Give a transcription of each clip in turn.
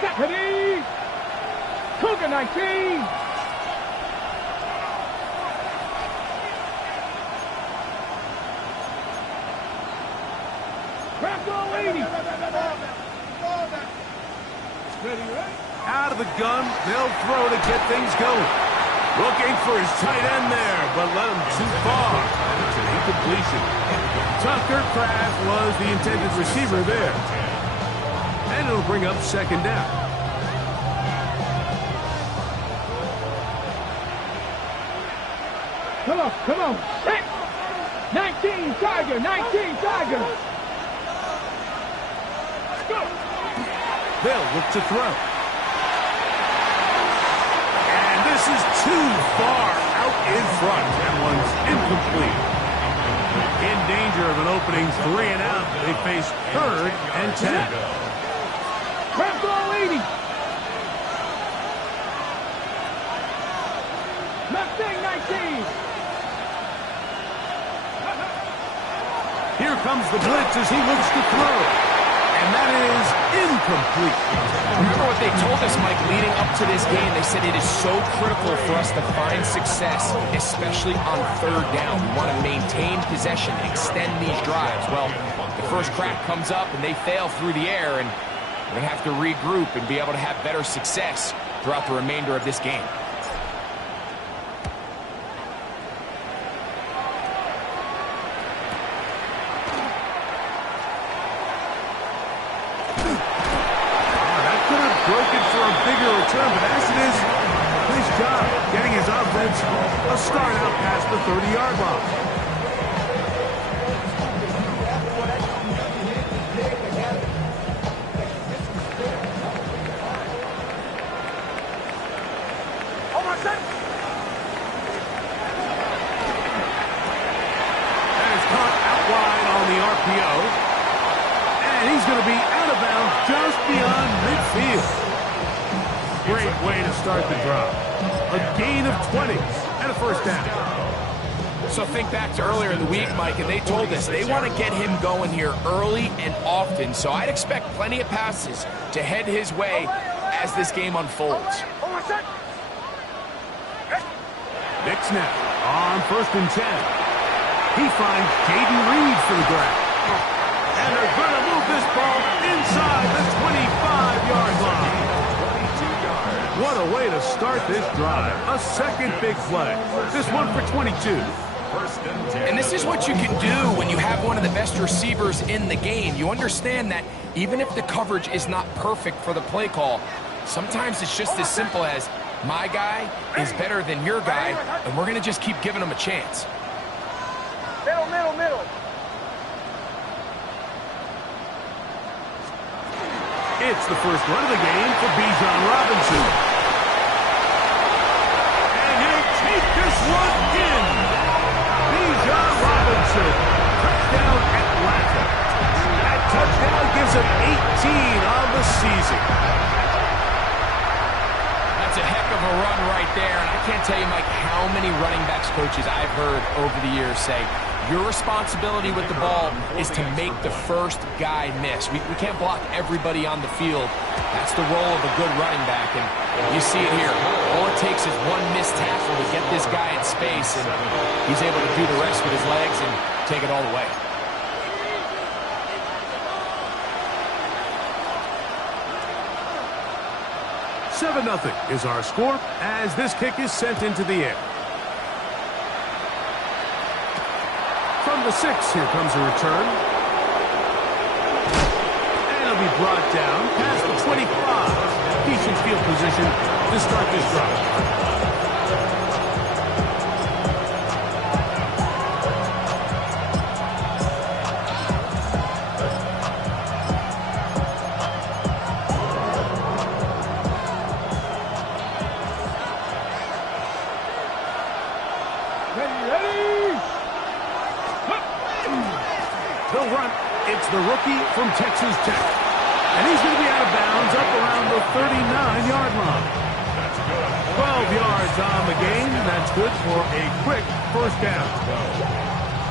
Ready? Cougar 19. Grab goal 80. Ready, right? Out of the gun, they'll throw to get things going. Looking for his tight end there, but led him too far. And it's an incompletion. Tucker Kraft was the intended receiver there. And it'll bring up second down. Come on. Set. 19 Tiger, 19 Tiger. Let's go. They'll look to throw. And this is too far out in front. That one's incomplete. In danger of an opening 3 and out. They face 3rd and 10. Grab goal 80. Mustang 19. Here comes the blitz as he looks to throw. And that is incomplete. Remember what they told us, Mike, leading up to this game. They said it is so critical for us to find success, especially on 3rd down. We want to maintain possession, extend these drives. Well, the first crack comes up and they fail through the air, and we're going to have to regroup and be able to have better success throughout the remainder of this game. Return, but as it is, nice job getting his offense a start out past the 30-yard line. That is caught out wide on the RPO, and he's going to be out of bounds just beyond midfield. Great way to start the drive. A gain of 20 and a first down. So think back to earlier in the week, Mike, and they told us they want to get him going here early and often. So I'd expect plenty of passes to head his way as this game unfolds. Nick snap on 1st and 10. He finds Jaden Reed for the grab. And they're going to move this ball inside the 25-yard line. What a way to start this drive. A second big play. This one for 22. And this is what you can do when you have one of the best receivers in the game. You understand that even if the coverage is not perfect for the play call, sometimes it's just as simple as my guy is better than your guy, and we're going to just keep giving him a chance. Middle. It's the first run of the game for Bijan Robinson. This one in. Bijan Robinson. Touchdown Atlanta. That touchdown gives him 18 on the season. That's a heck of a run right there. And I can't tell you, Mike, how many running backs coaches I've heard over the years say, your responsibility with the ball is to make the first guy miss. We can't block everybody on the field. That's the role of a good running back, and you see it here. All it takes is one missed tackle to get this guy in space, and he's able to do the rest with his legs and take it all the way. Seven 7-0 is our score as this kick is sent into the air. From the 6, here comes a return. And it'll be brought down past the 25. Decent field position to start this drive. The rookie from Texas Tech. And he's going to be out of bounds up around the 39-yard line. 12 yards on the game. That's good for a quick first down.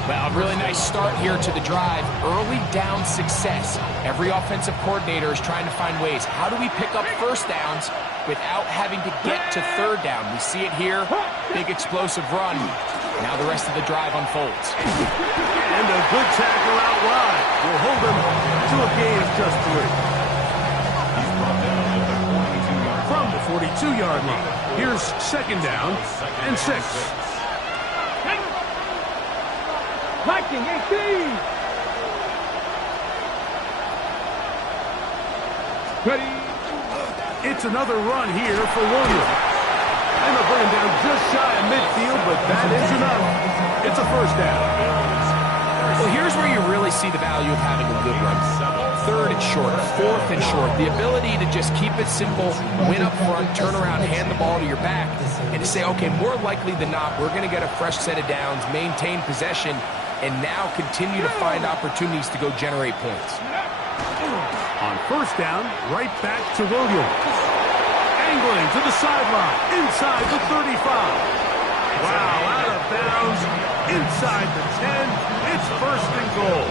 Well, a really nice start here to the drive. Early down success. Every offensive coordinator is trying to find ways. How do we pick up first downs without having to get to third down? We see it here. Big explosive run. Now the rest of the drive unfolds. And a good tackle out wide will hold them to a gain of just 3. From the 42-yard line, here's second down and 6. Viking 18. Ready. It's another run here for Williams. And they'll bring him down just shy of midfield, but that is enough. It's a first down. Well, here's where you really see the value of having a good run. Third and short, fourth and short. The ability to just keep it simple, win up front, turn around, hand the ball to your back, and to say, okay, more likely than not, we're going to get a fresh set of downs, maintain possession, and now continue to find opportunities to go generate points. On first down, right back to Williams. Angling to the sideline, inside the 35. Wow, out of bounds, inside the 10. It's first and goal.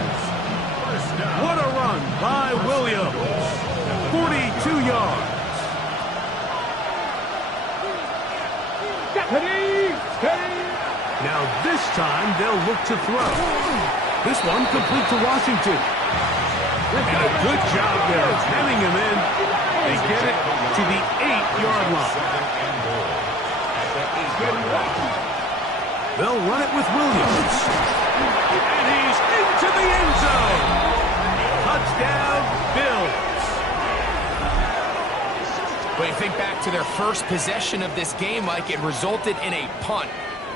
What a run by Williams. 42 yards. Now this time they'll look to throw. This one complete to Washington. And a good job there of hemming him in. They get it to the 8-yard line. They'll run it with Williams. And he's into the end zone. Touchdown, Bills. When you think back to their first possession of this game, Mike, it resulted in a punt.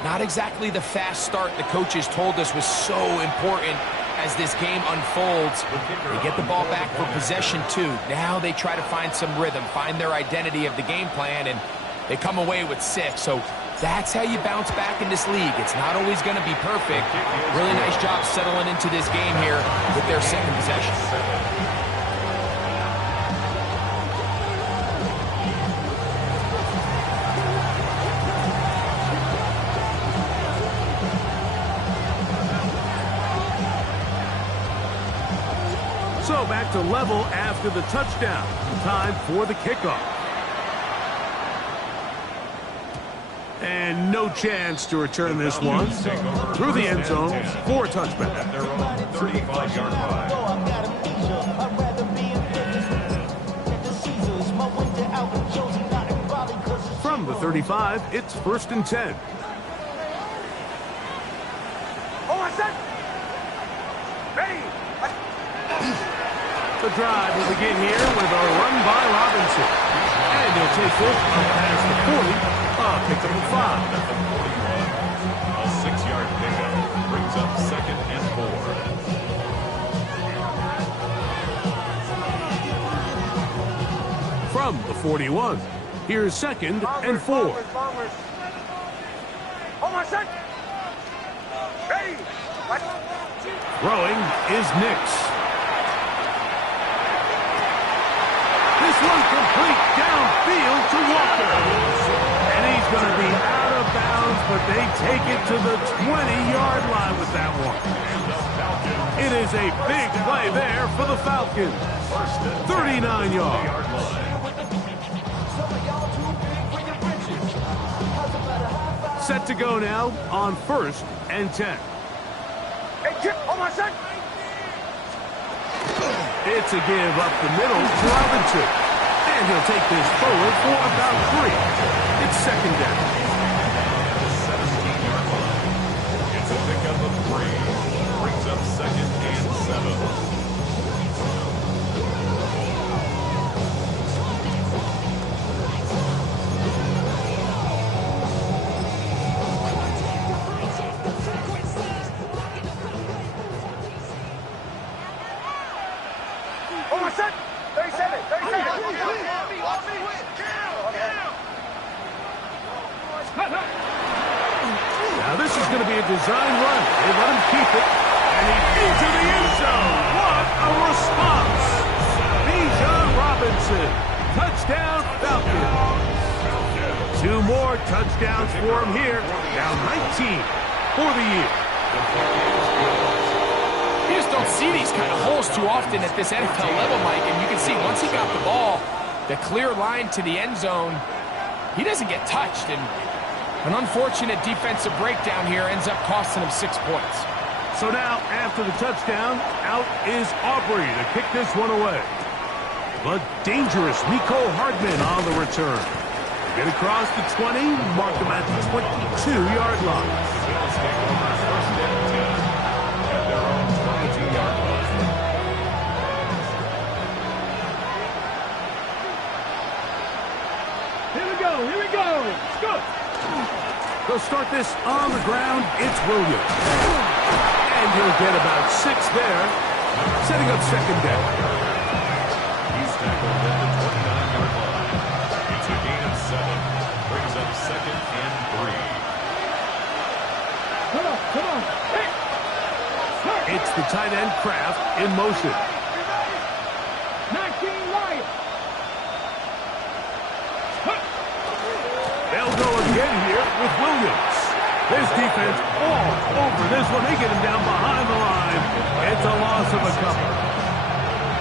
Not exactly the fast start the coaches told us was so important as this game unfolds. They get the ball back for possession 2. Now they try to find some rhythm, find their identity of the game plan, and they come away with 6. So that's how you bounce back in this league. It's not always going to be perfect. Really nice job settling into this game here with their second possession. So back to level after the touchdown. Time for the kickoff. And no chance to return this one. Through the end zone for a touchback. At their own 35-yard line. From the 35, it's first and 10. The drive will begin here with a run by Robinson. And he'll take this up past the 40, pick up the 5. A 6-yard pickup brings up second and 4. From the 41, here's second and 4. Throwing is Nix. This one complete downfield to Walker. And he's going to be out of bounds, but they take it to the 20-yard line with that one. It is a big play there for the Falcons. 39 yards. Set to go now on first and 10. It's a give up the middle to Robinson. And he'll take this forward for about 3. It's second down. 17-yard line. It's a pickup of 3. Brings up second and 7. Now this is going to be a design run. They let him keep it. And he's into the end zone. What a response. Bijan Robinson. Touchdown Falcons. 2 more touchdowns for him here. Now 19 for the year. You just don't see these kind of holes too often at this NFL level, Mike, and you can see once he got the ball, the clear line to the end zone, he doesn't get touched, and an unfortunate defensive breakdown here ends up costing him 6 points. So now, after the touchdown, out is Aubrey to kick this one away. But dangerous Mecole Hardman on the return. Get across the 20, mark him at the 22-yard line. Bills take over first and 10 at their own 22-yard line. Here we go. Here we go. Let's go. They'll start this on the ground. It's Williams. And he'll get about 6 there, setting up second down. He's tackled at the 29-yard line. It's a gain of 7. Brings up second and 3. Come on. Come on. Hey. It's the tight end Kraft in motion. 19 Lions. They'll go again here with Williams. This defense all over this one. They get him down behind the line. It's a loss of a couple.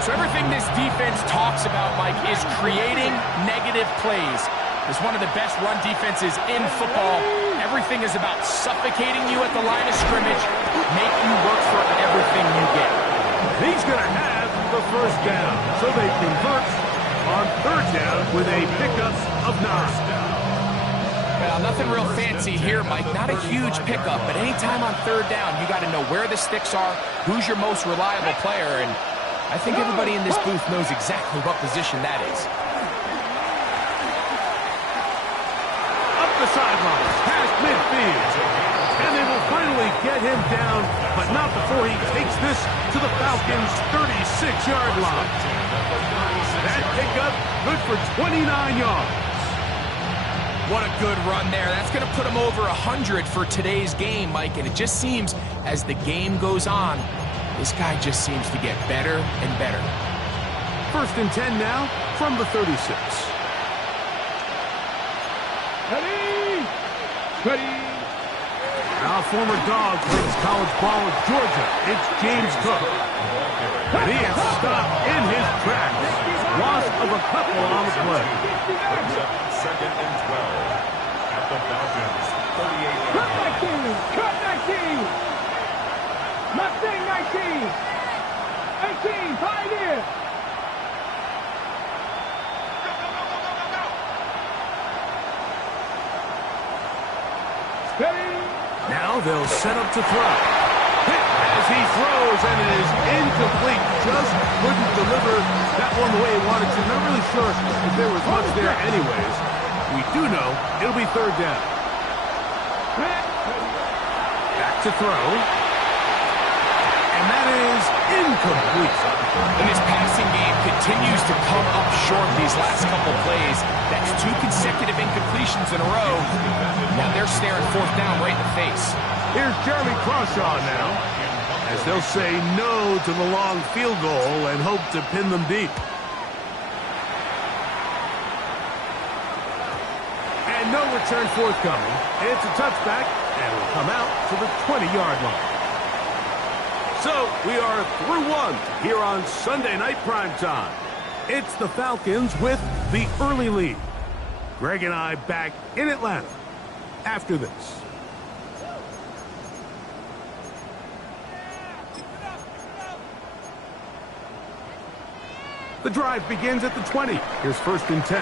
So everything this defense talks about, Mike, is creating negative plays. It's one of the best run defenses in football. Everything is about suffocating you at the line of scrimmage, make you work for everything you get. He's going to have the first down. So they convert on third down with a pickup of 9. Well, nothing real fancy here, Mike. Not a huge pickup, but anytime on third down, you got to know where the sticks are, who's your most reliable player, and I think everybody in this booth knows exactly what position that is. Up the sidelines, past midfield. And they will finally get him down, but not before he takes this to the Falcons' 36-yard line. That pickup good for 29 yards. What a good run there. That's going to put him over 100 for today's game, Mike, and it just seems as the game goes on, this guy just seems to get better and better. First and 10 now from the 36. Ready. Ready. Now former dog plays college ball at Georgia. It's James Cook. And he is stopped in his tracks. Loss of a couple on the play. Second and 12 at the Falcons' 38-yard Cut line. 19. Cut 19. Mustang 19. 18. Pioneer. Steady. Now they'll set up to throw. Hit as he throws, and it is incomplete. Just couldn't deliver that one the way he wanted to. Not really sure if there was much there anyways. We do know it'll be third down. Back to throw. And that is incomplete. And this passing game continues to come up short these last couple plays. That's 2 consecutive incompletions in a row. Now they're staring fourth down right in the face. Here's Jeremy Crawshaw now, as they'll say no to the long field goal and hope to pin them deep. And no return forthcoming. It's a touchback, and will come out to the 20-yard line. So we are through one here on Sunday Night Primetime. It's the Falcons with the early lead. Greg and I back in Atlanta after this. The drive begins at the 20. Here's first and 10.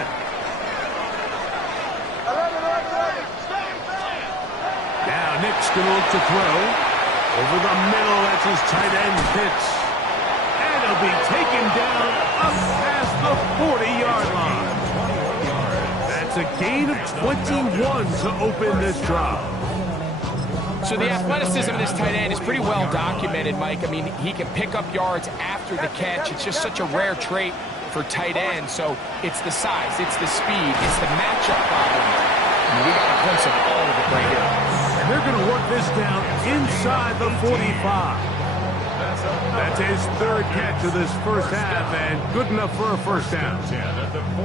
Now Nick's going to look to throw. Over the middle, that's his tight end pitch. And he'll be taken down up past the 40-yard line. That's a gain of 21 to open this drive. So the athleticism of this tight end is pretty well documented, Mike. I mean, he can pick up yards after the catch. It's just such a rare trait for tight ends. So it's the size, it's the speed, it's the matchup problem. I mean, we got a glimpse of all of it right here. And they're going to work this down inside the 45. That's his third catch of this first half, and good enough for a first down.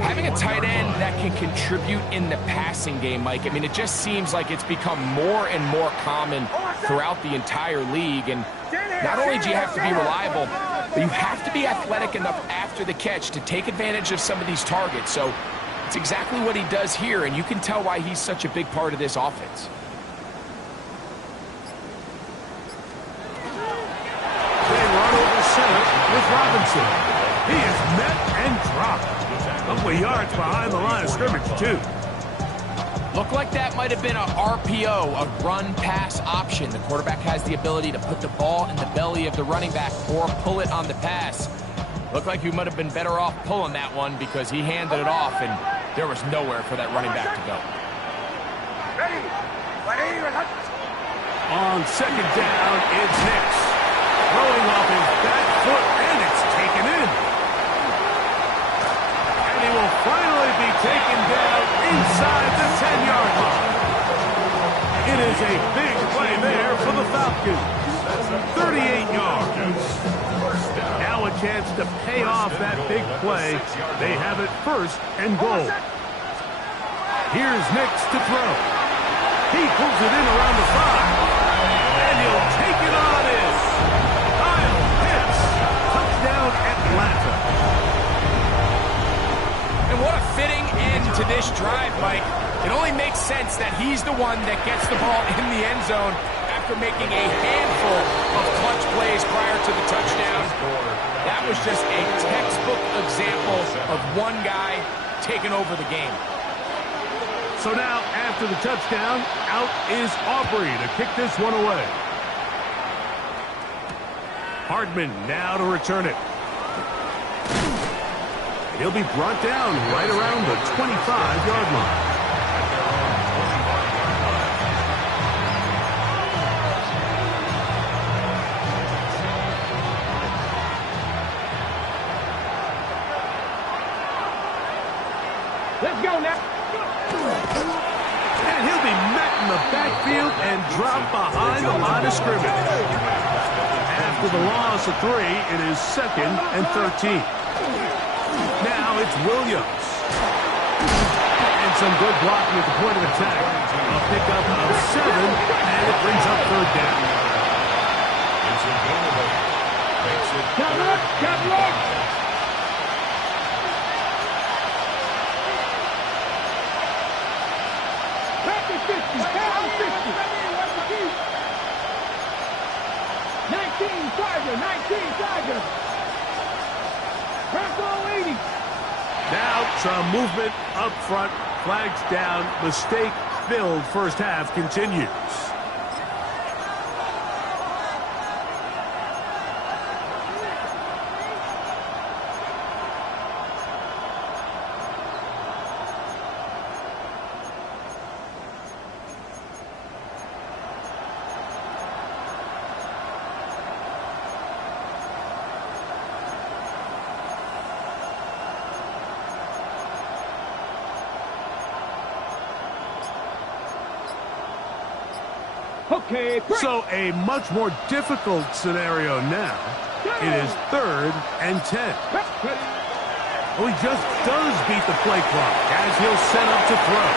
Having a tight end that can contribute in the passing game, Mike, I mean, it just seems like it's become more and more common throughout the entire league. And not only do you have to be reliable, but you have to be athletic enough after the catch to take advantage of some of these targets. So it's exactly what he does here, and you can tell why he's such a big part of this offense. They run over center with Robinson. He is met and dropped. A couple of yards behind the line of scrimmage, too. Looked like that might have been a RPO, a run-pass option. The quarterback has the ability to put the ball in the belly of the running back or pull it on the pass. Looked like you might have been better off pulling that one because he handed it off, and there was nowhere for that running back to go. On second down, it's Nix. Throwing off his back foot, and it's taken in. And he will finally be taken down inside the 10-yard line. It is a big play there for the Falcons. 38 yards. Now a chance to pay off that big play. They have it first and goal. Here's Nix to throw. He pulls it in around the 5. And he'll take it on in. Kyle Pitts. Touchdown Atlanta. And what a fitting end to this drive, Mike. It only makes sense that he's the one that gets the ball in the end zone after making a handful of clutch plays prior to the touchdown. That was just a textbook example of one guy taking over the game. So now, after the touchdown, out is Aubrey to kick this one away. Hardman now to return it. He'll be brought down right around the 25-yard line. Let's go now. And he'll be met in the backfield and dropped behind the line of scrimmage. After the loss of 3, it is 2nd and 13. Now it's Williams. And some good blocking at the point of attack. A pickup of 7, and it brings up 3rd down. Got look. Pass it 50. Pass it 50. 19 Tiger. 19 Tiger. Press all 80. Now some movement up front. Flags down. Mistake filled first half continues. Okay, So a much more difficult scenario now. It is 3rd and 10. Well, he just does beat the play clock as he'll set up to throw.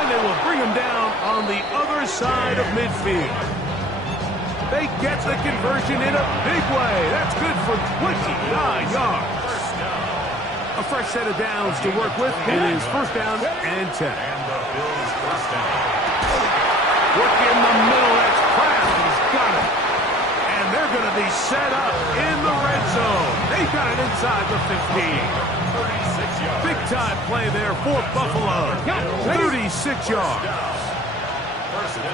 And they will bring him down on the other side of midfield. They get the conversion in a big way. That's good for 29 yards. A fresh set of downs to work with. It is 1st down and 10. Work in the middle. That's Kraft. He's got it. And they're going to be set up in the red zone. They got it inside the 15. Big time play there for Buffalo. 36 yards.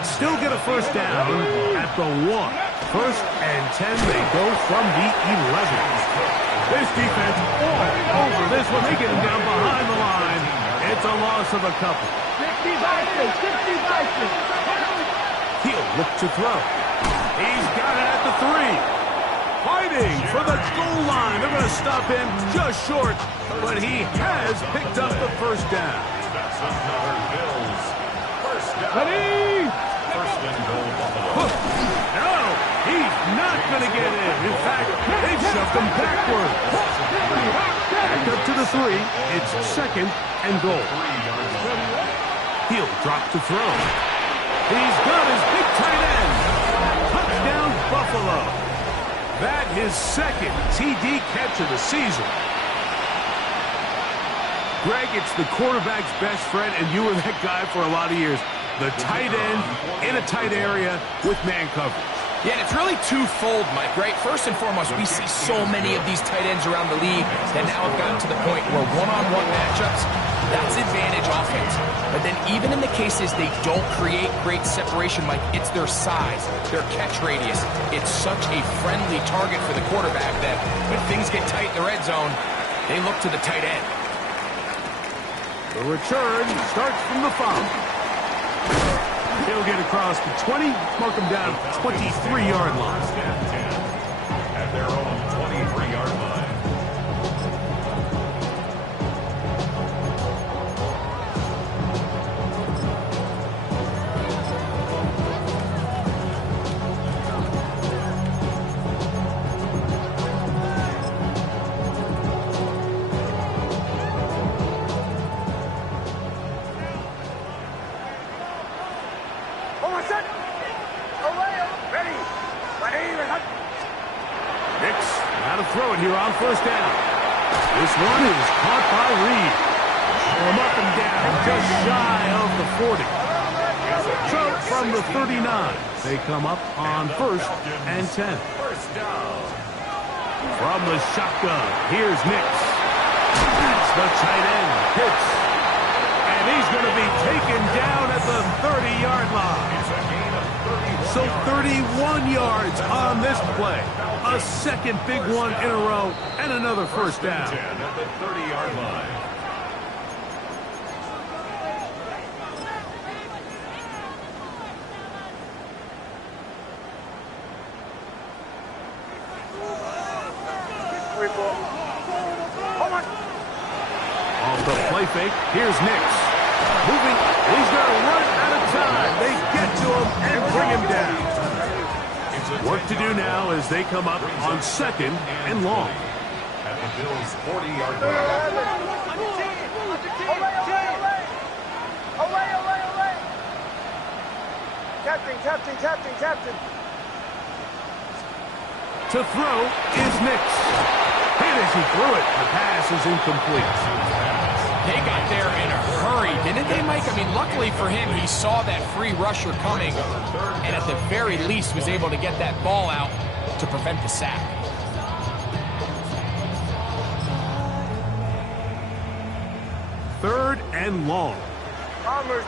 Still get a 1st down at the 1. 1st and 10. They go from the 11. This defense all over this one. They get him down behind the line. It's a loss of a couple. 60 Bison. He'll look to throw. He's got it at the 3. Fighting for the goal line. They're going to stop him just short, but he has picked up the 1st down. Ready? No, he's not going to get in. In fact, they've shoved him backwards. Back up to the 3. It's 2nd and goal. He'll drop to throw. He's got his big tight end. Touchdown, Buffalo. That his second TD catch of the season. Greg, it's the quarterback's best friend, and you were that guy for a lot of years. The tight end in a tight area with man coverage. Yeah, and it's really twofold, Mike, right? First and foremost, we see so many of these tight ends around the league that now have gotten to the point where one-on-one matchups, that's advantage offense. But then even in the cases they don't create great separation, Mike, it's their size, their catch radius. It's such a friendly target for the quarterback that when things get tight in the red zone, they look to the tight end. The return starts from the 5. He'll get across the 20, mark him down 23-yard line. At their own 23-yard line. Throw it here on first down. This one is caught by Reed. From up and down, just shy of the 40. So from the 39, they come up on 1st and 10. From the shotgun, here's Nix. That's the tight end, Pitts. And he's going to be taken down at the 30-yard line. So 31 yards on this play. A second big one in a row, and another first down. At the 30-yard line. Off the play fake, here's Nix. Moving, he's going to run out of time. They get to him and bring him down. Work to do now as they come up on 2nd and long. At the Bills' 40-yard line. Captain. To throw is Nix. Hit as he threw it. The pass is incomplete. They got there in a hurry, didn't they, Mike? I mean, luckily for him, he saw that free rusher coming, and at the very least was able to get that ball out to prevent the sack. Third and long. Bombers.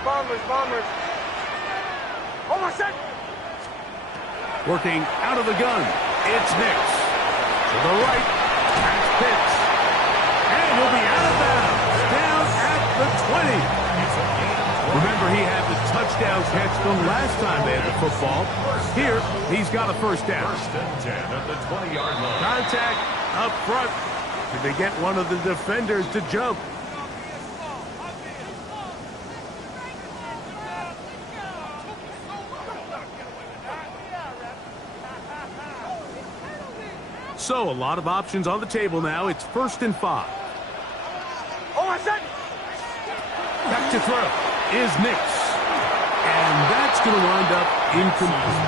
Working out of the gun. It's Nix. To the right. That's Pitts. And he'll be out of bounds. Down at the 20. Remember, he had the touchdown catch the last time they had the football. Here, he's got a first down. 1st and 10 at the 20-yard line. Contact up front. Did they get one of the defenders to jump? So, a lot of options on the table now. It's 1st and 5. Back to throw is Nix. And that's going to wind up incomplete.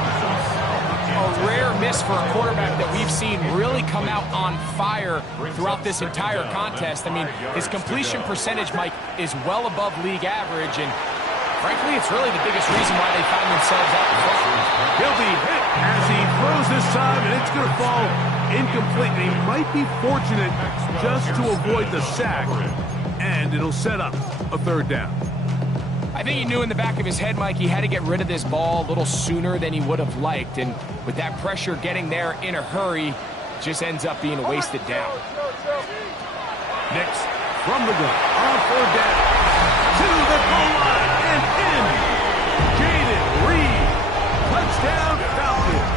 A rare miss for a quarterback that we've seen really come out on fire throughout this entire contest. I mean, his completion percentage, Mike, is well above league average, and frankly, it's really the biggest reason why they find themselves out in front. He'll be hit as he throws this time, and it's going to fall incomplete. He might be fortunate just to avoid the sack, and it'll set up a 3rd down. I think he knew in the back of his head, Mike, he had to get rid of this ball a little sooner than he would have liked, and with that pressure getting there in a hurry, just ends up being a wasted down. Nix from the gun on 3rd down to the goal line and in. Jaden Reed, touchdown Falcons.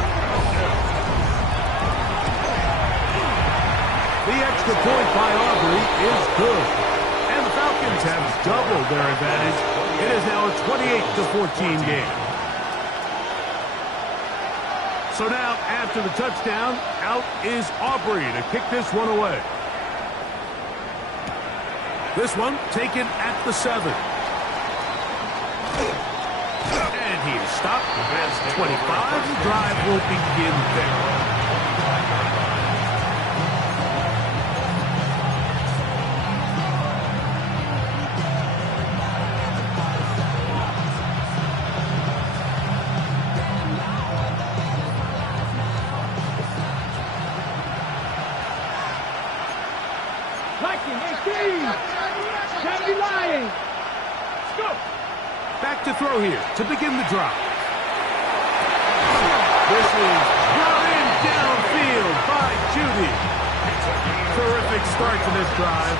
The extra point by Aubrey is good, and the Falcons have doubled their advantage. It is now a 28-14 game. So now, after the touchdown, out is Aubrey to kick this one away. This one taken at the 7. stop at 25. The drive will begin there. Back to throw here to begin the drive. This is brought in downfield by Judy. Terrific start to this drive.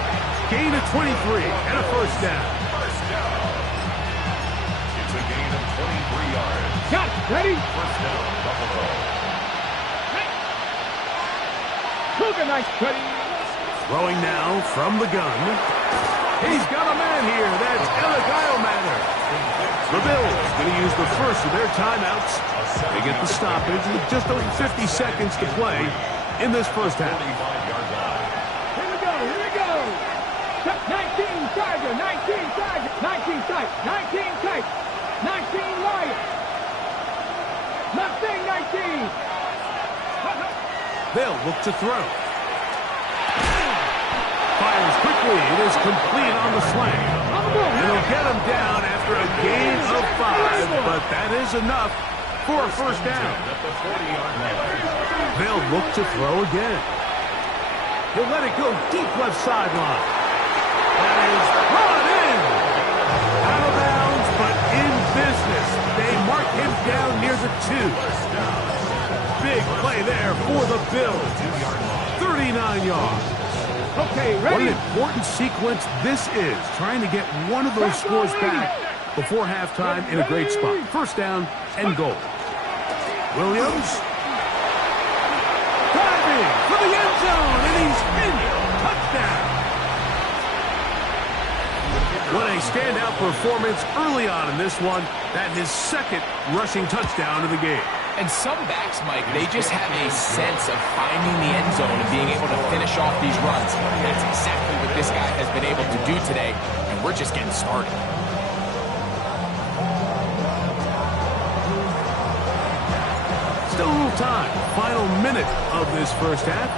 Gain of 23 and a first down. It's a gain of 23 yards. Got it. Ready? First down, Buffalo. Cougar, nice cut. Throwing now from the gun. He's got a man here. That's Alec Eilmatter. The Bills going to use the first of their timeouts. They get the stoppage with just over 50 seconds to play in this first half. 45-yard line. Here we go. Here we go. 19 Tiger. 19 Tiger. 19 tight. 19 tight. 19 Lion. Nothing 19. They'll look to throw. Fires quickly. It is complete on the slant. It'll get him down after a gain of 5, but that is enough for a first down. They'll look to throw again. He'll let it go deep left sideline. That is brought in. Out of bounds, but in business. They mark him down near the 2. Big play there for the Bills. 39 yards. Okay, ready? What an important sequence this is, trying to get one of those scores back before halftime in a great spot. First down and goal. Williams. Diving for the end zone, and he's in. Touchdown. What a standout performance early on in this one. That his second rushing touchdown of the game. And some backs, Mike, they just have a sense of finding the end zone and being able to finish off these runs. That's exactly what this guy has been able to do today, and we're just getting started. Still a little time. Final minute of this first half.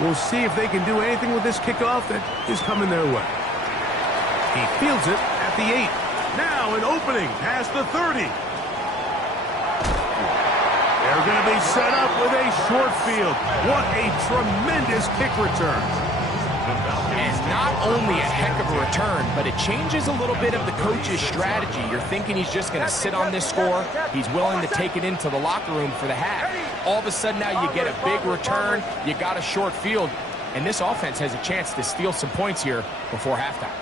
We'll see if they can do anything with this kickoff that is coming their way. He fields it at the 8. Now an opening past the 30. They're going to be set up with a short field. What a tremendous kick return. And not only a heck of a return, but it changes a little bit of the coach's strategy. You're thinking he's just going to sit on this score. He's willing to take it into the locker room for the half. All of a sudden now you get a big return. You got a short field. And this offense has a chance to steal some points here before halftime.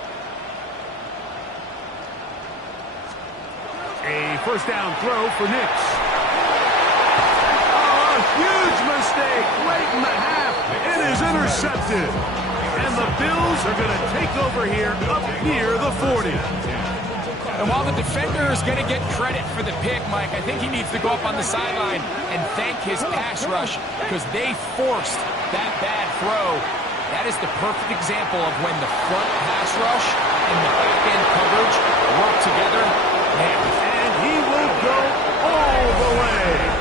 A first down throw for Nix. Huge mistake late in the half. It is intercepted. And the Bills are going to take over here up near the 40. And while the defender is going to get credit for the pick, Mike, I think he needs to go up on the sideline and thank his pass rush because they forced that bad throw. That is the perfect example of when the front pass rush and the back end coverage work together. Man. And he will go all the way.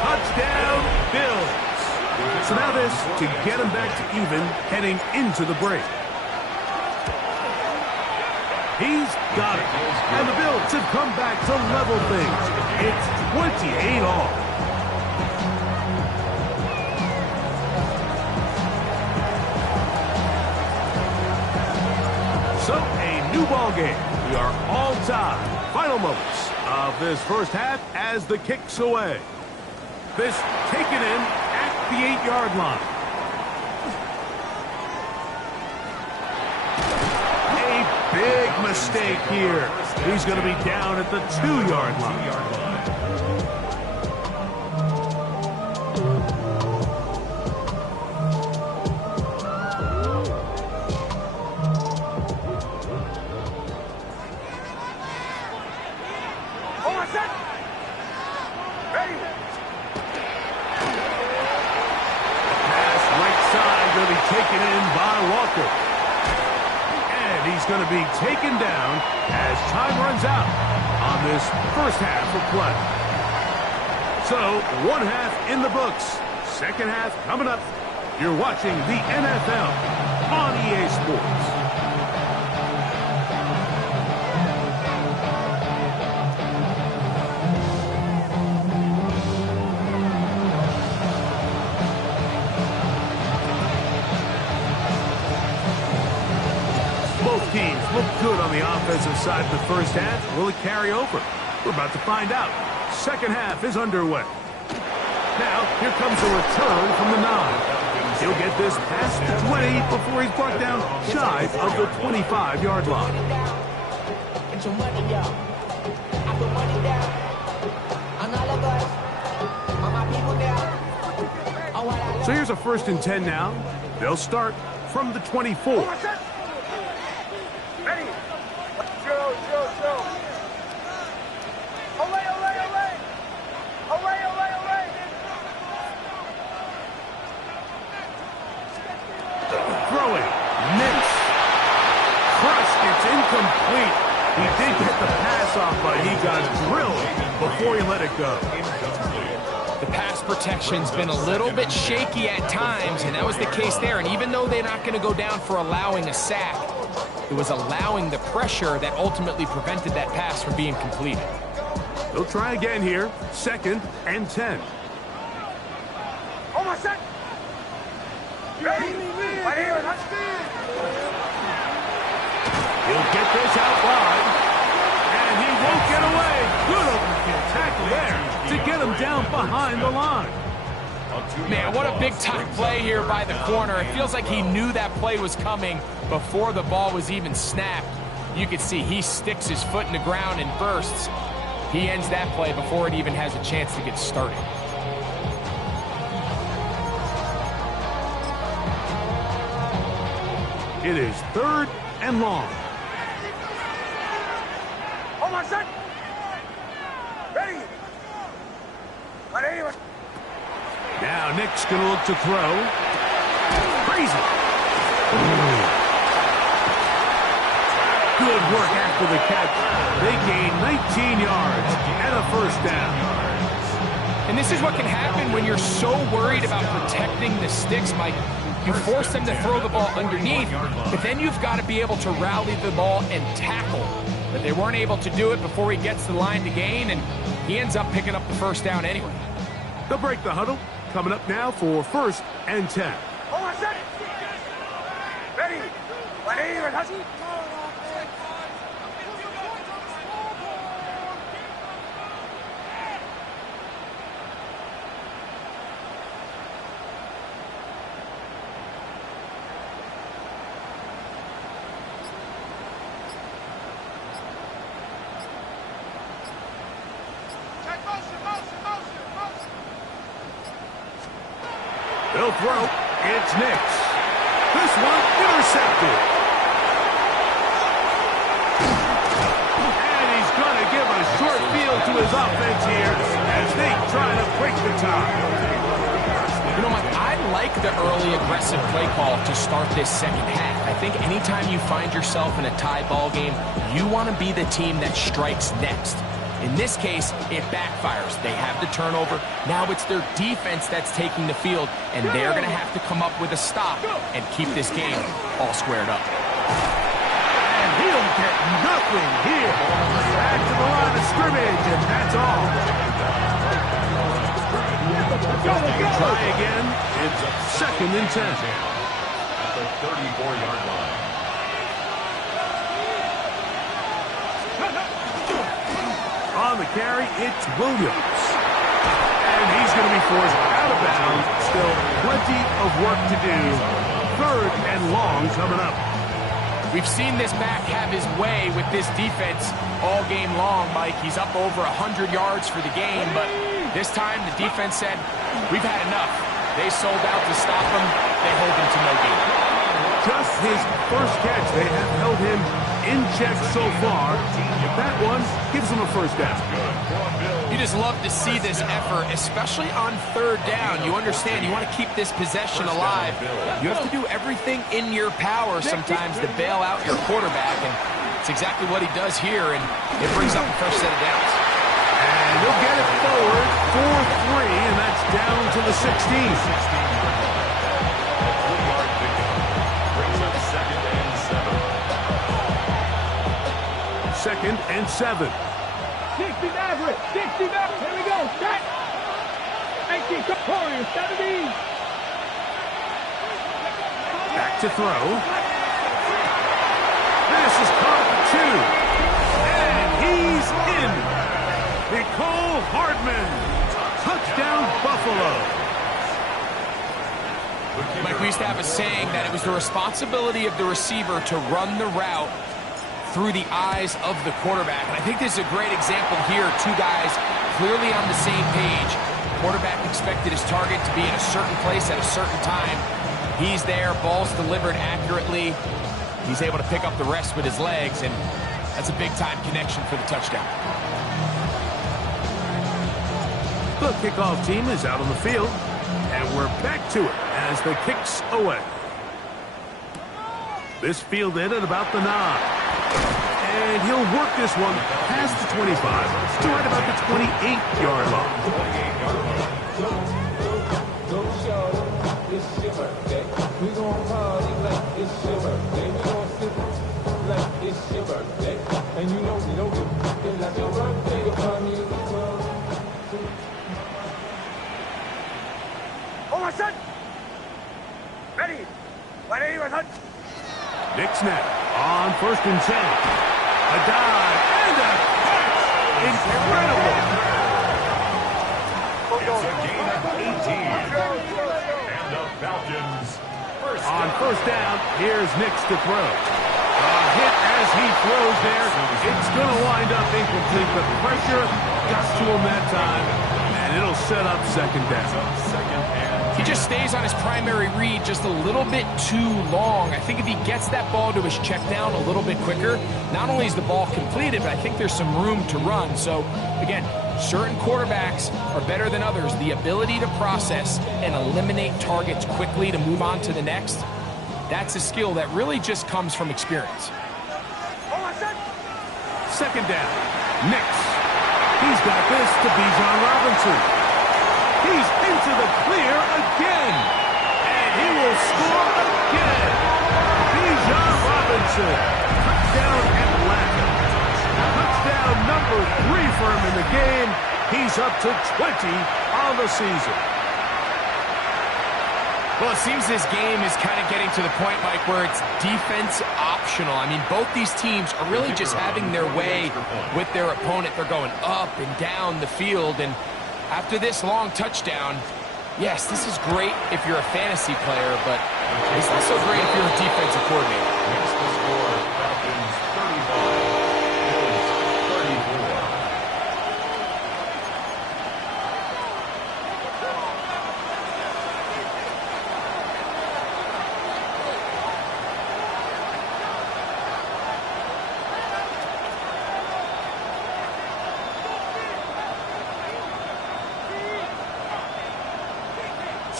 Touchdown, Bills. So now this to get him back to even heading into the break. He's got it. And the Bills have come back to level things. It's 28 all. So a new ball game. We are all tied. Final moments of this first half as the kick's away. This taken in at the 8-yard line. A big mistake here. He's going to be down at the 2-yard line. Taken in by Walker. And he's going to be taken down as time runs out. on this first half of play. So, one half in the books. Second half coming up. You're watching the NFL on EA Sports. Both teams look good on the offensive side of the first half. Will it carry over? We're about to find out. Second half is underway. Now, here comes a return from the 9. He'll get this past the 20 before he's brought down shy of the 25-yard line. So here's a 1st and 10 now. They'll start from the 24. Ready? Go. Throwing. Missed. Crushed. It's incomplete. He did get the pass off, but he got drilled before he let it go. The pass protection's been a little bit shaky at times, and that was the case there. And even though they're not going to go down for allowing a sack, it was allowing the pressure that ultimately prevented that pass from being completed. They'll try again here. 2nd and 10. Almost set. Ready? Right here. He'll get this out wide, and he won't get away. Good open tackle there to get him down behind the line. Man, what a big-time play here by the corner. It feels like he knew that play was coming before the ball was even snapped. You can see he sticks his foot in the ground and bursts. He ends that play before it even has a chance to get started. It is 3rd and long. Almost set. Ready? Right. Now Nick's going to look to throw. Crazy. Good work after the catch. They gain 19 yards and a 1st down. And this is what can happen when you're so worried about protecting the sticks, Mike. You force them to throw the ball underneath, but then you've got to be able to rally the ball and tackle. But they weren't able to do it before he gets the line to gain, and he ends up picking up the 1st down anyway. They'll break the huddle. Coming up now for 1st and 10. Almost set. Ready? Right here. They'll throw. It's Nix. This one intercepted. And he's going to give a short field to his offense here as they try to break the tie. You know, Mike, I like the early aggressive play call to start this second half. I think anytime you find yourself in a tie ball game, you want to be the team that strikes next. In this case, it backfires. They have the turnover. Now it's their defense that's taking the field, and they're going to have to come up with a stop and keep this game all squared up. And he'll get nothing here. Back to the line of scrimmage, and that's all. Try again. It's 2nd and 10. At the 34-yard line. On the carry, it's Williams. And he's going to be forced out of bounds. Still plenty of work to do. 3rd and long coming up. We've seen this back have his way with this defense all game long, Mike. He's up over 100 yards for the game, but this time the defense said, we've had enough. They sold out to stop him. They hold him to no gain. Just his first catch. They have held him in check so far. That one gives him a 1st down. You just love to see this effort, especially on 3rd down. You understand, you want to keep this possession alive. You have to do everything in your power sometimes to bail out your quarterback, and It's exactly what he does here, and it brings up the first set of downs. And he'll get it forward for 3, and that's down to the 16. 3-yard pickup. Brings up 2nd and 7. 2nd and 7. 60 Maverick. 60 Maverick. Here we go. Set. 19 Warriors. 70. Back to throw. This is caught 2. And he's in. Nicole Hardman. Touchdown, Buffalo. Mike, we used to have a saying that it was the responsibility of the receiver to run the route through the eyes of the quarterback. And I think this is a great example here. Two guys clearly on the same page. Quarterback expected his target to be in a certain place at a certain time. He's there, ball's delivered accurately. He's able to pick up the rest with his legs, and that's a big-time connection for the touchdown. The kickoff team is out on the field, and we're back to it as the kick's away. This fielded at about the 9. And he'll work this one past the 25 to right about the 28-yard line. Don't show it's your birthday. We gon' party like it's your birthday. We gon' sip like it's your birthday. And you know we don't give it like your birthday. Your party in the club. Oh, my son. Ready. Ready, my son. Nick snap on 1st and 10. A dive and a catch. Incredible. It's a gain of 18. And the Falcons On 1st down, here's Nix to throw. A hit as he throws there. It's going to wind up incomplete. The pressure got to him that time, and it'll set up 2nd down. He just stays on his primary read just a little bit too long. I think if he gets that ball to his check down a little bit quicker, not only is the ball completed, but I think there's some room to run. So, again, certain quarterbacks are better than others. The ability to process and eliminate targets quickly to move on to the next, that's a skill that really just comes from experience. 2nd down. Nix. He's got this to Bijan Robinson. He's into the clear again. And he will score again. Bijan Robinson. Touchdown Atlanta. Touchdown number 3 for him in the game. He's up to 20 on the season. Well, it seems this game is kind of getting to the point, Mike, where it's defense optional. I mean, both these teams are really just having their way with their opponent. They're going up and down the field, and after this long touchdown, yes, this is great if you're a fantasy player, but it's not so great if you're a defensive coordinator. Makes the score Falcons 35, Bills 34.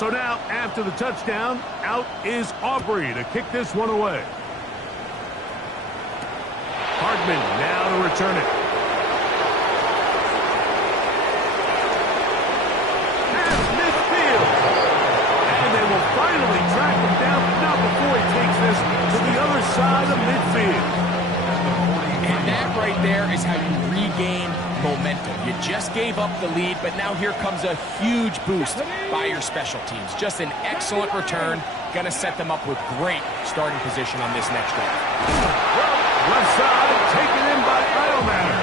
So now, after the touchdown, out is Aubrey to kick this one away. Hardman now to return it. Past midfield. And they will finally track him down, but not before he takes this to the other side of midfield. And that right there is how you regain momentum. You just gave up the lead, but now here comes a huge boost by your special teams. Just an excellent return. Going to set them up with great starting position on this next drive. Left side, taken in by Idleman.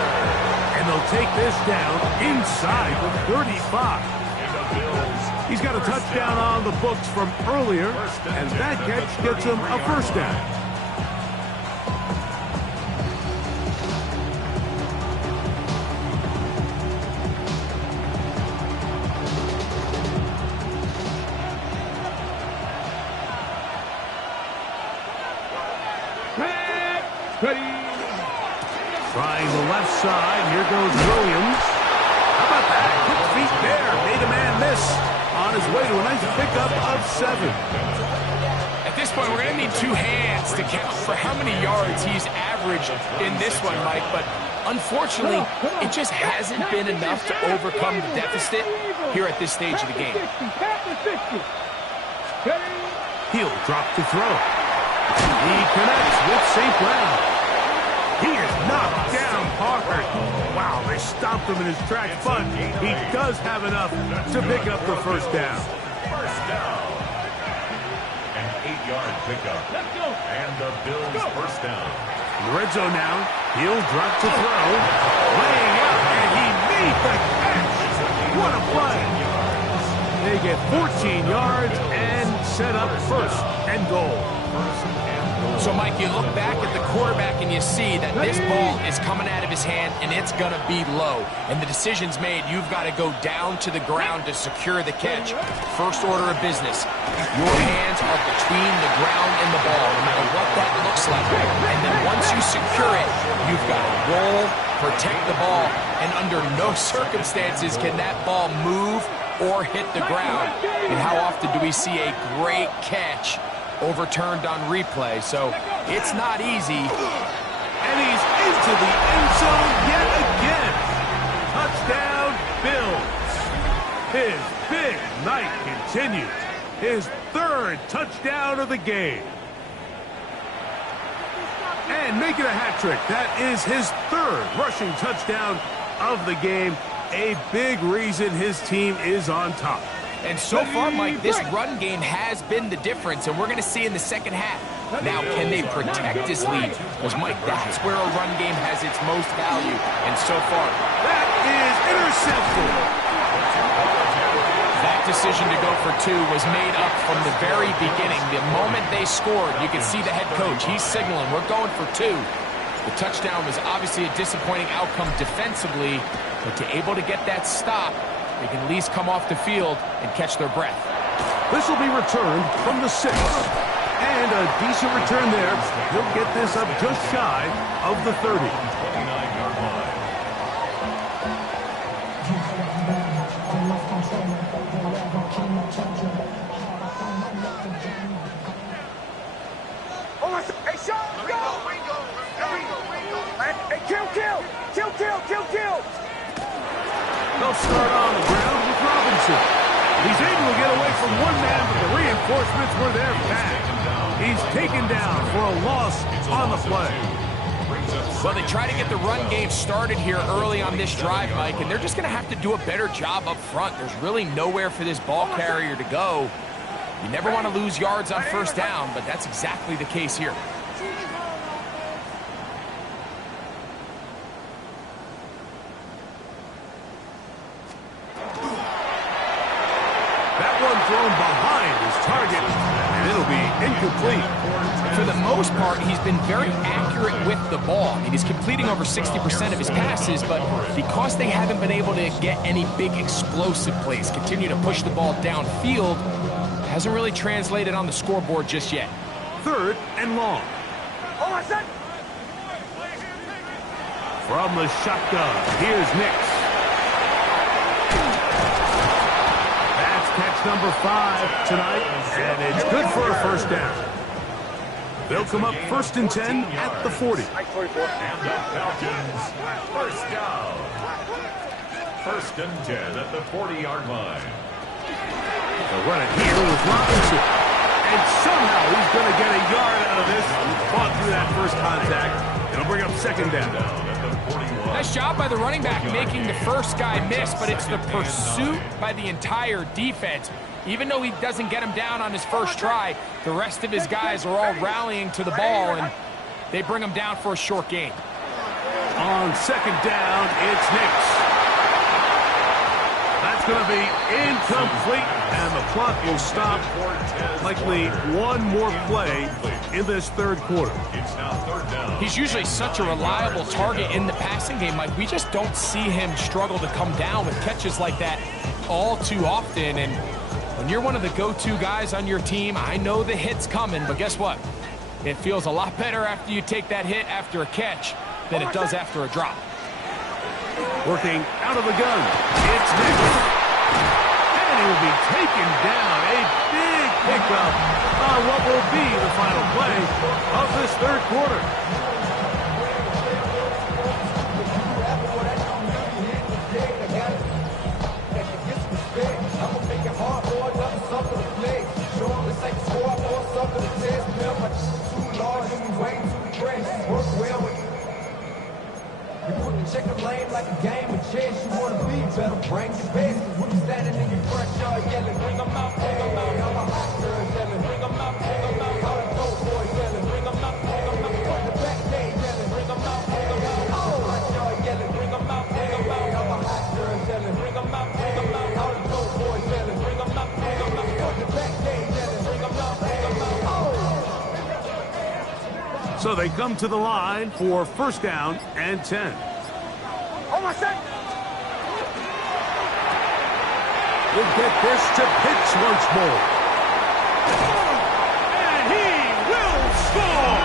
And they'll take this down inside the 35. He's got a touchdown on the books from earlier, and that catch gets him a 1st down. Ready. Trying the left side. Here goes Williams. How about that? Quick feet there. Made a man miss on on his way to a nice pickup of 7. At this point, we're going to need 2 hands to count for how many yards he's averaged in this one, Mike. But unfortunately, it just hasn't been enough to overcome the deficit here at this stage of the game. He'll drop to throw. He connects with St. Brown. He is knocked down hard. Wow, they stopped him in his tracks, but he does have enough to pick up the first down. First down. An 8-yard pickup. And the Bills first down. In the red zone now. He'll drop to throw. Laying out, and he made the catch. What a play. They get 14 yards and set up first and goal. So, Mike, you look back at the quarterback and you see that this ball is coming out of his hand and it's going to be low. And the decision's made. You've got to go down to the ground to secure the catch. First order of business. Your hands are between the ground and the ball, no matter what that looks like. And then once you secure it, you've got to roll, protect the ball, and under no circumstances can that ball move or hit the ground. And how often do we see a great catch overturned on replay? So it's not easy. And he's into the end zone yet again. Touchdown, Bills. His big night continues. His 3rd touchdown of the game. And making a hat trick. That is his 3rd rushing touchdown of the game. A big reason his team is on top. And so far, Mike, this run game has been the difference, and we're going to see in the second half. Now, can they protect this lead? Because, Mike, that's where a run game has its most value. And so far, that is intercepted. That decision to go for 2 was made up from the very beginning. The moment they scored, you can see the head coach. He's signaling, we're going for 2. The touchdown was obviously a disappointing outcome defensively, but to able to get that stop, they can at least come off the field and catch their breath. This will be returned from the 6. And a decent return there. He'll get this up just shy of the 30. 29-yard line. Hey, Sean, go! Hey, kill! They'll start on the ground with Robinson. He's able to get away from one man, but the reinforcements were there fast. He's taken down for a loss on the play. Well, they try to get the run game started here early on this drive, Mike, and they're just going to have to do a better job up front. There's really nowhere for this ball carrier to go. You never want to lose yards on first down, but that's exactly the case here. That one thrown behind his target, and it'll be incomplete. For the most part, he's been very accurate with the ball. I mean, he's completing over 60% of his passes, but because they haven't been able to get any big explosive plays, continue to push the ball downfield, hasn't really translated on the scoreboard just yet. 3rd and long. From the shotgun, here's Nix. That's catch number 5 tonight, and it's good for a first down. They'll come up 1st and 10 at the 40. And the Falcons, first down. 1st and 10 at the 40-yard line. They'll run it here with Robinson. And somehow he's going to get a yard out of this. He fought through that first contact. It'll bring up 2nd down. Nice job by the running back making the first guy miss, but it's the pursuit by the entire defense. Even though he doesn't get him down on his first try, the rest of his guys are all rallying to the ball, and they bring him down for a short gain. On 2nd down, it's Nix. That's going to be incomplete, and the clock will stop. Likely one more play in this 3rd quarter. It's now 3rd down. He's usually such a reliable target in the passing game, Mike. We just don't see him struggle to come down with catches like that all too often. And when you're one of the go-to guys on your team, I know the hit's coming, but guess what? It feels a lot better after you take that hit after a catch than it does after a drop. Working out of the gun, it's Nix. And he will be taken down. A big pickup on what will be the final play of this third quarter. Check the lane like a game of chess. You wanna be better, bring your best. When you standing in your front yard yelling, bring them out, bring them out. All the hot girls yelling, bring them out, bring them out. All the dope boys yelling, bring them out, bring them out. From the back day yelling, bring them out, bring them out. All the front yard yelling, bring them out, bring them out. All the hot girls yelling, bring them out, bring them out. All the dope boys yelling, bring them out, bring them out. From the back day yelling, bring them out, bring them out. So they come to the line for first down and 10. Oh, my son. We'll get this to Pitts once more. And he will score!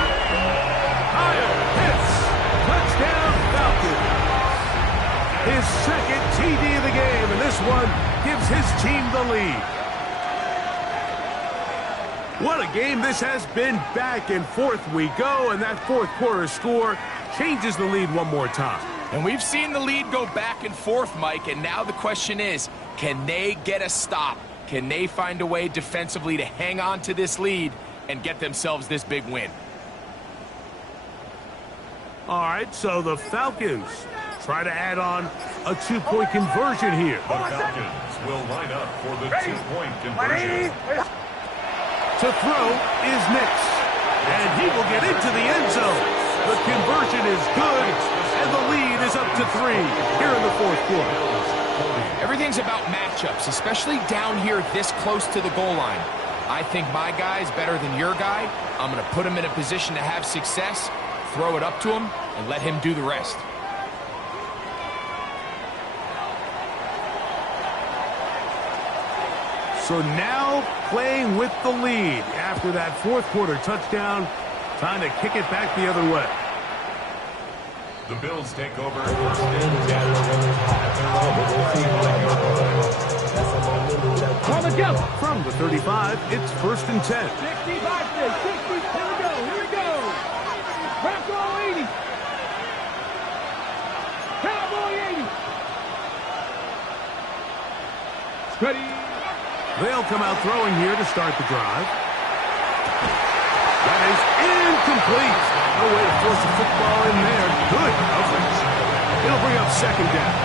Kyle Pitts, touchdown Falcons. His second TD of the game, and this one gives his team the lead. What a game this has been. Back and forth we go, and that fourth quarter score changes the lead one more time. And we've seen the lead go back and forth, Mike, and now the question is, can they get a stop? Can they find a way defensively to hang on to this lead and get themselves this big win? All right, so the Falcons try to add on a two-point conversion here. The Falcons will line up for the two-point conversion. To throw is Nix, and he will get into the end zone. The conversion is good, and the lead is up to 3 here in the fourth quarter. Everything's about matchups, especially down here this close to the goal line. I think my guy's better than your guy. I'm going to put him in a position to have success, throw it up to him, and let him do the rest. So now playing with the lead after that fourth quarter touchdown, trying to kick it back the other way. The Bills take over first and 10 at their own 14-yard line. Call the jump. From the 35, it's first and 10. 65 to 60. Here we go. Here we go. Cowboy 80. Cowboy 80. Steady. They'll come out throwing here to start the drive. That is incomplete. No way to force the football in there. Good coverage. It'll bring up second down.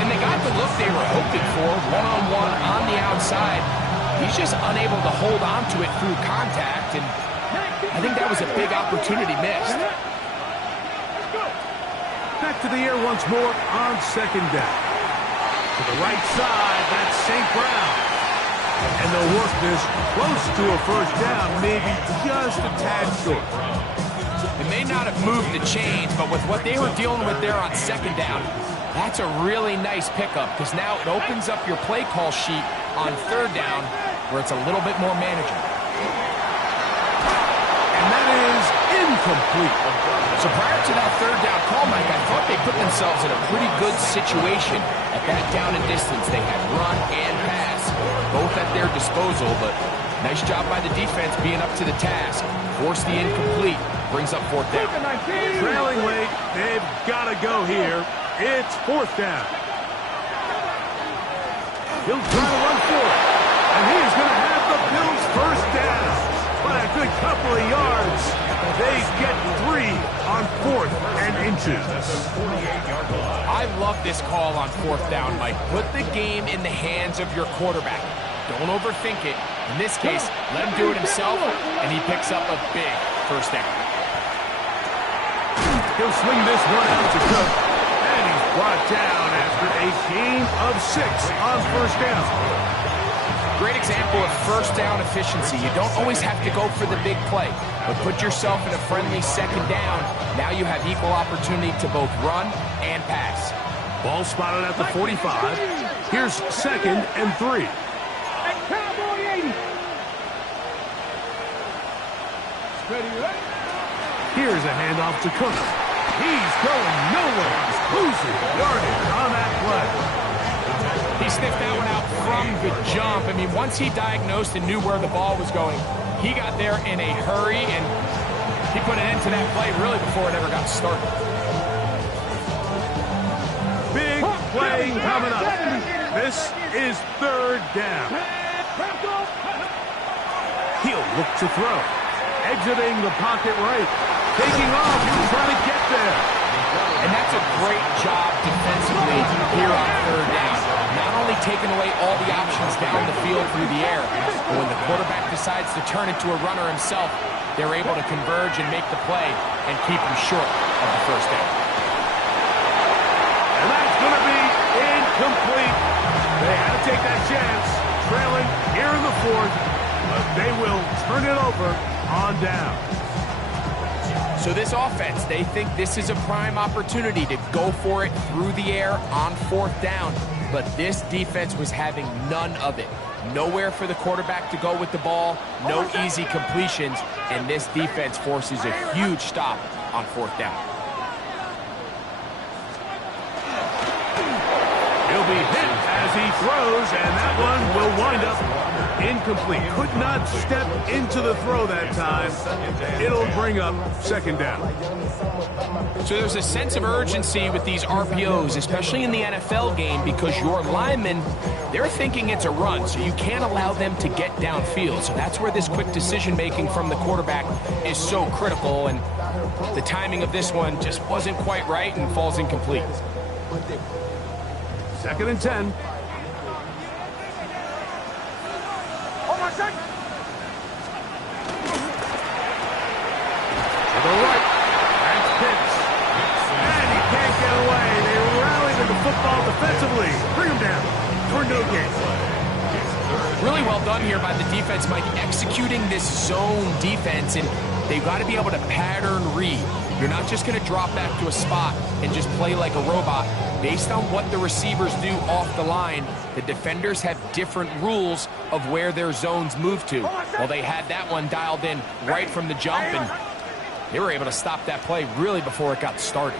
And they got the look they were hoping for, one-on-one on the outside. He's just unable to hold on to it through contact, and I think that was a big opportunity missed. Back to the air once more on second down. To the right side, that's St. Brown. And they'll work this close to a first down, maybe just a tad short. They may not have moved the chains, but with what they were dealing with there on second down, that's a really nice pickup because now it opens up your play call sheet on third down where it's a little bit more manageable. And that is incomplete. So prior to that third down call, Mike, I thought they put themselves in a pretty good situation at that down and distance. They had run and pass, both at their disposal, but nice job by the defense being up to the task. Force the incomplete, brings up fourth down. Trailing late, they've got to go here. It's fourth down. He'll try to run for it, and he's going to have the Bills first down. By a good couple of yards, they get 3 on 4th and inches. I love this call on fourth down, Mike. Put the game in the hands of your quarterback. Don't overthink it. In this case, let him do it himself, and he picks up a big first down. He'll swing this one out to Cook, and he's brought down after a gain of 6 on first down. Great example of first down efficiency. You don't always have to go for the big play, but put yourself in a friendly second down. Now you have equal opportunity to both run and pass. Ball spotted at the 45. Here's second and 3. And Cowboy 80. Steady, right? Here's a handoff to Cook. He's going nowhere. Losing yardage on that play. He He sniffed that one out from the jump. I mean, once he diagnosed and knew where the ball was going, he got there in a hurry, and he put an end to that play really before it ever got started. Big play coming up. This is third down. He'll look to throw. Exiting the pocket right. Taking off. He's trying to get there. And that's a great job defensively here on third down. Not only taking away all the options down the field through the air, but when the quarterback decides to turn into a runner himself, they're able to converge and make the play and keep him short of the first down. And that's going to be incomplete. They had to take that chance, trailing here in the fourth, but they will turn it over on down. So this offense, they think this is a prime opportunity to go for it through the air on fourth down. But this defense was having none of it. Nowhere for the quarterback to go with the ball, no easy completions, and this defense forces a huge stop on fourth down. He'll be hit as he throws, and that one will wind up incomplete. Could not step into the throw that time. It'll bring up second down. So there's a sense of urgency with these RPOs, especially in the NFL game, because your linemen, they're thinking it's a run, so you can't allow them to get downfield. So that's where this quick decision-making from the quarterback is so critical, and the timing of this one just wasn't quite right and falls incomplete. Second and 10. To the right. That's Pitts. And he can't get away. They rallied to the football defensively. Bring him down for no gain. Really well done here by the defense, Mike, executing this zone defense, and they've got to be able to pattern read. You're not just going to drop back to a spot and just play like a robot. Based on what the receivers do off the line, the defenders have different rules of where their zones move to. Well, they had that one dialed in right from the jump, and they were able to stop that play really before it got started.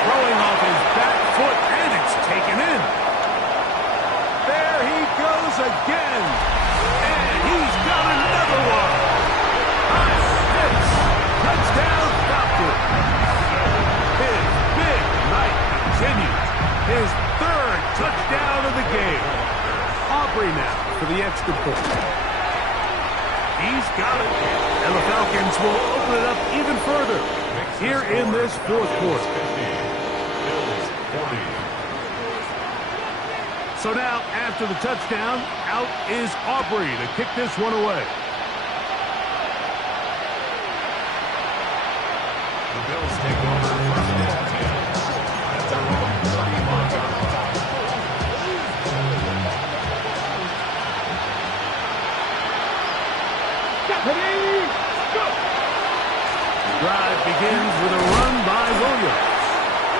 Throwing off his back foot, and it's taken in. There he goes again. And he's got another one. Touchdown, Falcons. His big night continues. His third touchdown of the game. Aubrey now for the extra point. He's got it. And the Falcons will open it up even further here in this fourth quarter. So now, after the touchdown, out is Aubrey to kick this one away. The Bills take over first and 10 at their own 31-yard line. Drive begins with a run by Williams.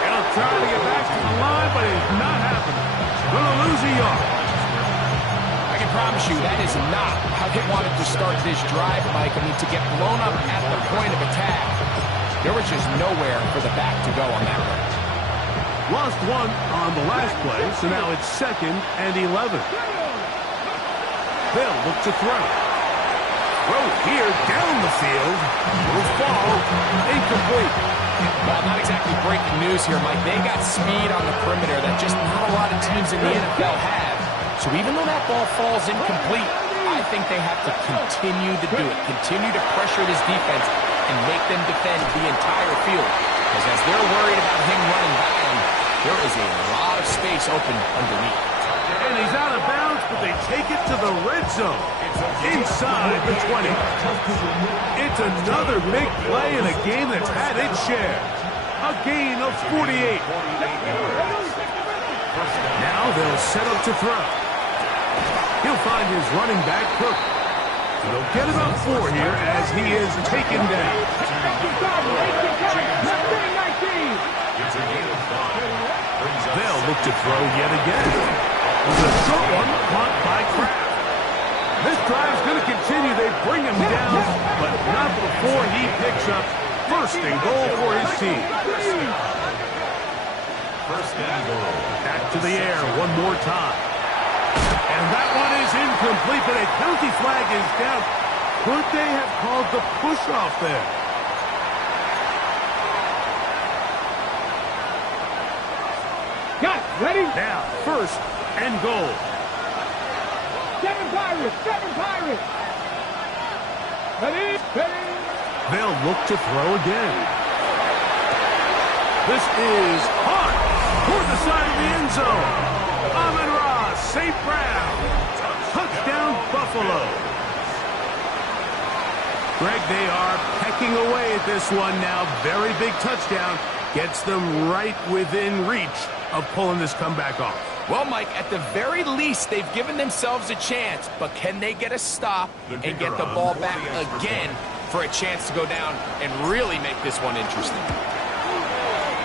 He'll try to get back to the line, but it's not happening. Going to lose a yard. I can promise you that is not how they wanted to start this drive, Mike. I mean, to get blown up at the point of attack, there was just nowhere for the back to go on that run. Lost one on the last play, so now it's 2nd and 11. They'll look to throw. Throw here down the field. Will fall. Incomplete. Well, not exactly breaking news here, Mike. They got speed on the perimeter that just not a lot of teams in the NFL have. So even though that ball falls incomplete, I think they have to continue to do it. Continue to pressure this defense and make them defend the entire field. Because as they're worried about him running by them, there is a lot of space open underneath. And he's out of bounds, but they take it to the red zone. Inside the 20. It's another big play in a game that's had its share. A gain of 48. Now they'll set up to throw. He'll find his running back, Cook. They'll get about 4 here as he is taken down. They'll look to throw yet again. It's a short one caught by Kraft. This drive's going to continue. They bring him down, but not before he picks up first and goal for his team. first and goal. Back to the air one more time. And that one is incomplete, but a penalty flag is down. Could they have called the push-off there? Got it. Ready? Now, first and goal. 7 Pirates. 7 Pirates. Ready? Ready? They'll look to throw again. This is hot toward the side of the end zone. Amon-Ra St. Brown. Touchdown, Buffalo. Greg, they are pecking away at this one now. Very big touchdown. Gets them right within reach of pulling this comeback off. Well, Mike, at the very least, they've given themselves a chance, but can they get a stop and get the ball back again for a chance to go down and really make this one interesting?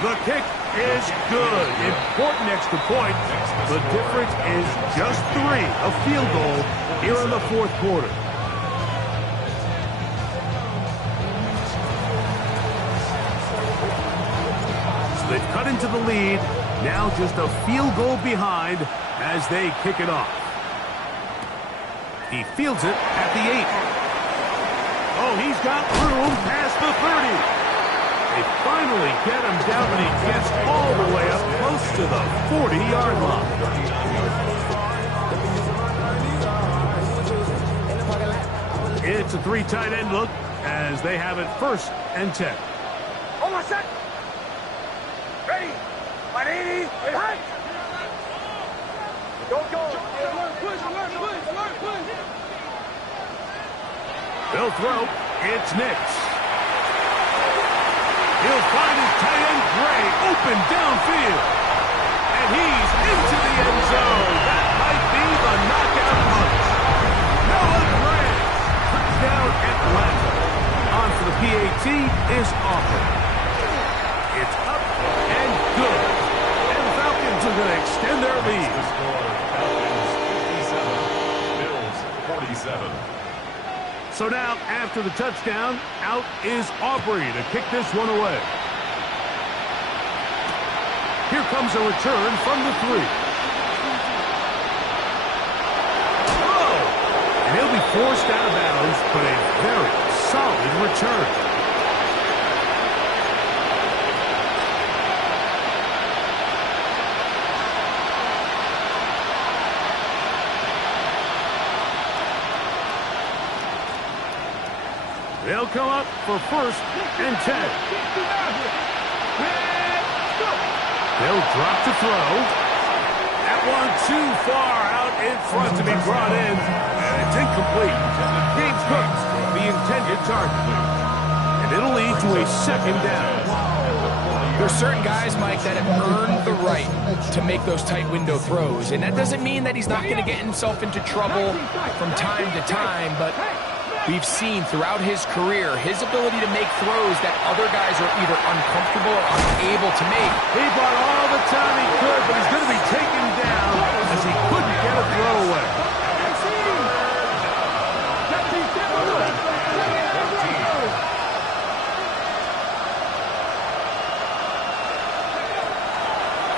The kick is good. Important extra point. The difference is just 3, a field goal here in the fourth quarter. So they've cut into the lead. Now just a field goal behind as they kick it off. He fields it at the 8. Oh, he's got room past the 30. They finally get him down, and he gets all the way up close to the 40-yard line. It's a 3 tight end look as they have it first and 10. Oh, my set. Ready. 180. Right. Go. Alert, push. They'll throw. It's Nix. He'll find his tight end, Gray, open downfield. And he's into the end zone. That might be the knockout punch. Noah Gray. Touchdown, Atlanta. On for the PAT is Auburn. It's up and good. And the Falcons are going to extend their lead. The score, Falcons 57, Bills 47. So now, after the touchdown, out is Aubrey to kick this one away. Here comes a return from the 3. Oh! And he'll be forced out of bounds, but a very solid return. They'll come up for first and 10. They'll drop to throw. That one too far out in front to be brought in. And it's incomplete. James Cook, the intended target. And it'll lead to a second down. There's certain guys, Mike, that have earned the right to make those tight window throws. And that doesn't mean that he's not going to get himself into trouble from time to time, but we've seen throughout his career his ability to make throws that other guys are either uncomfortable or unable to make. He bought all the time he could, but he's going to be taken down as he couldn't get a throw away.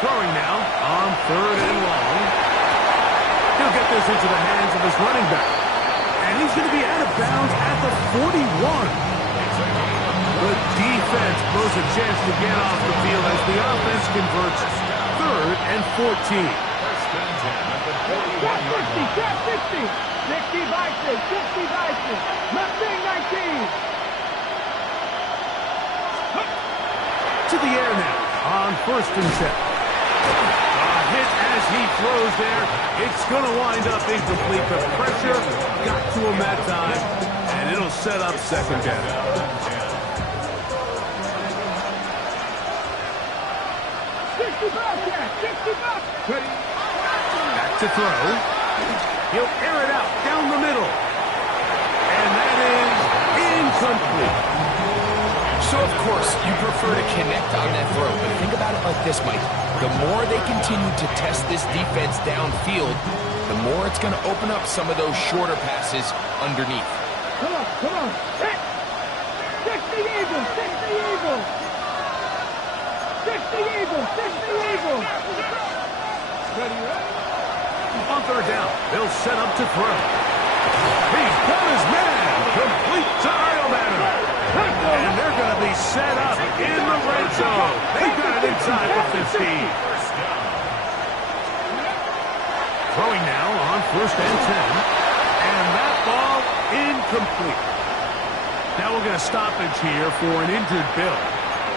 Throwing now on 3rd and long. He'll get this into the hands of his running back. And he's going to be out of bounds at the 41. The defense blows a chance to get off the field as the offense converts 3rd and 14. First and 10 at the 41-yard line. 60 Vikings, 60 Vikings, Mustang 19. To the air now on 1st and 10. A hit as he throws there. It's going to wind up incomplete. The pressure got to him that time, and it'll set up second down. 60 bucks. Ready. Back to throw. He'll air it out down the middle. And that is incomplete. So, of course, you prefer to connect on that throw, but think about it like this, Mike. The more they continue to test this defense downfield, the more it's going to open up some of those shorter passes underneath. Come on. 60 Eagles. 60 the Eagle, 6 the Eagle. Ready, ready? On third down, they'll set up to throw. He's got his man. Complete to Idlemanor. And they're going to be set up in the red zone. They've got it inside the 15. Throwing now on first and 10. And that ball incomplete. Now we're going to stoppage here for an injured Bill.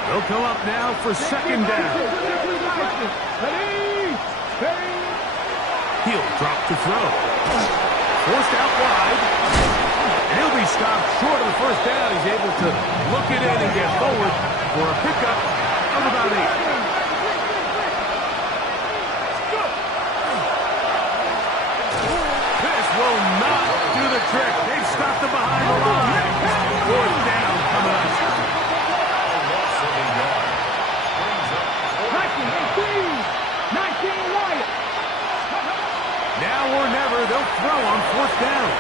They'll come up now for second down. Ready, ready. He'll drop to throw. Forced out wide. And he'll be stopped short of the first down. He's able to look it in and get forward for a pickup of about 8. This will not do the trick. They've stopped him behind the line. Fourth down coming up. 19 Wyatt. Now or never, they'll throw on fourth down.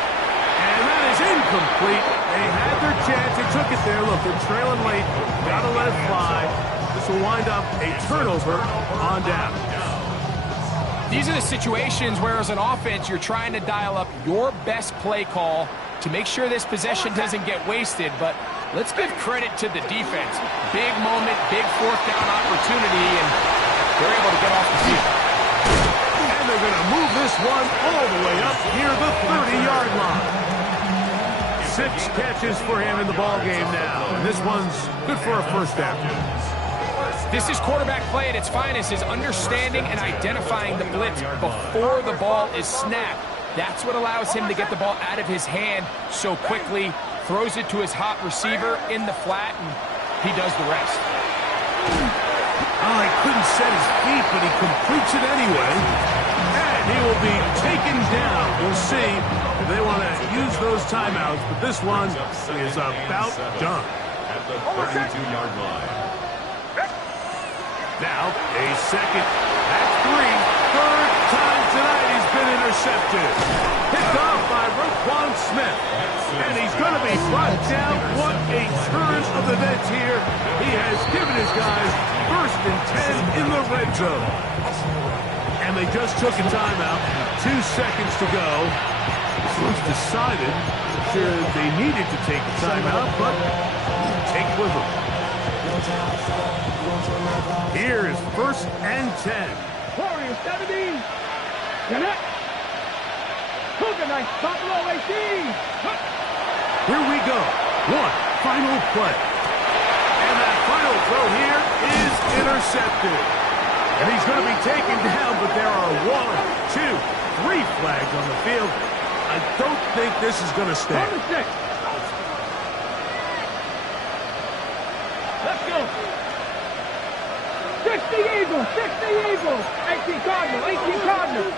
And that is incomplete. They had their chance. They took it there. Look, they're trailing late. Got to let it fly. This will wind up a turnover on down. These are the situations where, as an offense, you're trying to dial up your best play call to make sure this possession doesn't get wasted. But let's give credit to the defense. Big moment, big fourth down opportunity, and they're able to get off the field. And they're going to move this one all the way up near the 30-yard line. 6 catches for him in the ball game now. And this one's good for a first down. This is quarterback play at its finest, is understanding and identifying the blitz before the ball is snapped. That's what allows him to get the ball out of his hand so quickly, throws it to his hot receiver in the flat, and he does the rest. Oh, he couldn't set his feet, but he completes it anyway. And he will be taken down. We'll see if they want to use those timeouts, but this one is about done. At the 32-yard line. Now, a second. That's 3. Third time tonight he's been intercepted. Picked off by Roquan Smith. And he's going to be brought down. What a turn of events here. He has given his guys first and 10 in the red zone. And they just took a timeout. 2 seconds to go. It was decided they needed to take a timeout, but take it with them. Here is first and 10. Warriors 70. Get it. Cougar nice. Buffalo AC. Here we go. One final play. And that final throw here is intercepted. And he's going to be taken down, but there are 1, 2, 3 flags on the field. I don't think this is going to stand. On the 6. Let's go. 60 Eagles, 60 Eagles. 18 Cardinal, 18 Cardinal.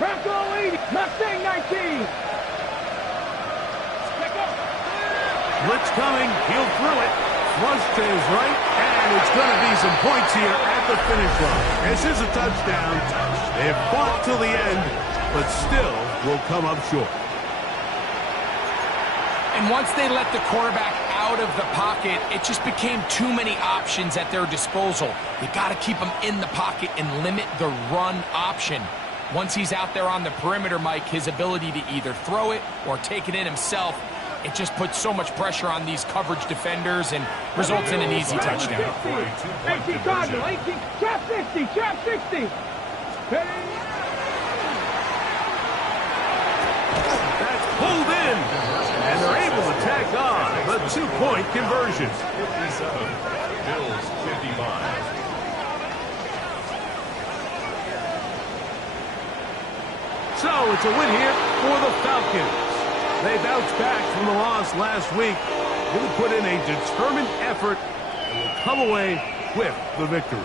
Bronco 80, Mustang 19. Blitz coming, he'll throw it. Flush to his right, and it's going to be some points here at the finish line. This is a touchdown. They've fought till the end, but still will come up short. And once they let the quarterback out of the pocket, it just became too many options at their disposal. You got to keep him in the pocket and limit the run option. Once he's out there on the perimeter, Mike, his ability to either throw it or take it in himself, it just puts so much pressure on these coverage defenders and results in an easy touchdown. 18 Cardinal, 18, trap 60, trap 60. That's pulled in, and they're able to tack on the 2-point conversion. 57, Bills 55. So it's a win here for the Falcons. They bounced back from the loss last week. Really put in a determined effort and will come away with the victory.